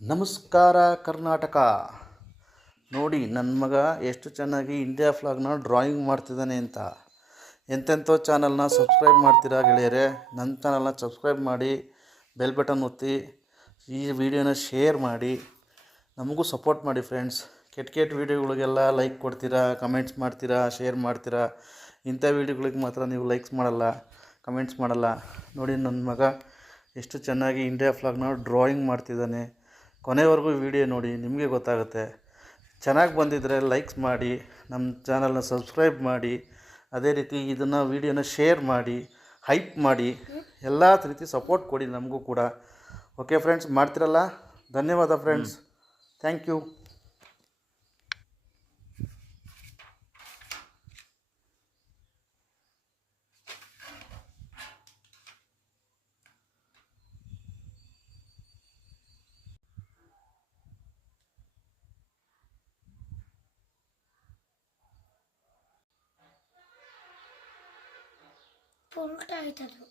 ನಮಸ್ಕಾರ ಕರ್ನಾಟಕ. ನೋಡಿ ನನ್ನ ಮಗ ಎಷ್ಟು ಚೆನ್ನಾಗಿ ಇಂಡಿಯಾ ಫ್ಲಾಗ್ನ ಡ್ರಾಯಿಂಗ್ ಮಾಡ್ತಿದ್ದಾನೆ ಅಂತ. ಎಂತೆಂಥೋ ಚಾನಲ್ನ ಸಬ್ಸ್ಕ್ರೈಬ್ ಮಾಡ್ತೀರಾ ಗೆಳೆಯರೆ? ನನ್ನ ಚಾನಲ್ನ ಸಬ್ಸ್ಕ್ರೈಬ್ ಮಾಡಿ ಬೆಲ್ ಬಟನ್ ಒತ್ತಿ, ಈ ವಿಡಿಯೋನ ಶೇರ್ ಮಾಡಿ. ನಮಗೂ ಸಪೋರ್ಟ್ ಮಾಡಿ ಫ್ರೆಂಡ್ಸ್ ಕೆಟ್ಟ ಕೆಟ್ಟ ವೀಡಿಯೋಗಳಿಗೆಲ್ಲ ಲೈಕ್ ಕೊಡ್ತೀರಾ ಕಮೆಂಟ್ಸ್ ಮಾಡ್ತೀರಾ ಶೇರ್ ಮಾಡ್ತೀರಾ? ಇಂಥ ವೀಡಿಯೋಗಳಿಗೆ ಮಾತ್ರ ನೀವು ಲೈಕ್ಸ್ ಮಾಡಲ್ಲ ಕಮೆಂಟ್ಸ್ ಮಾಡಲ್ಲ. ನೋಡಿ ನನ್ನ ಮಗ ಎಷ್ಟು ಚೆನ್ನಾಗಿ ಇಂಡಿಯಾ ಫ್ಲಾಗ್ನ ಡ್ರಾಯಿಂಗ್ ಮಾಡ್ತಿದ್ದಾನೆ. ಕೊನೆವರೆಗೂ ವಿಡಿಯೋ ನೋಡಿ ನಿಮಗೆ ಗೊತ್ತಾಗುತ್ತೆ. ಚೆನ್ನಾಗಿ ಬಂದಿದ್ದರೆ ಲೈಕ್ಸ್ ಮಾಡಿ ನಮ್ಮ ಚಾನಲ್ನ ಸಬ್ಸ್ಕ್ರೈಬ್ ಮಾಡಿ ಅದೇ ರೀತಿ ಇದನ್ನು ವೀಡಿಯೋನ ಶೇರ್ ಮಾಡಿ ಹೈಪ್ ಮಾಡಿ ಎಲ್ಲ ರೀತಿ ಸಪೋರ್ಟ್ ಕೊಡಿ ನಮಗೂ ಕೂಡ. ಓಕೆ ಫ್ರೆಂಡ್ಸ್ ಮಾಡ್ತಿರಲ್ಲ? ಧನ್ಯವಾದ ಫ್ರೆಂಡ್ಸ್ ಥ್ಯಾಂಕ್ ಯು పురుట అవుతుంది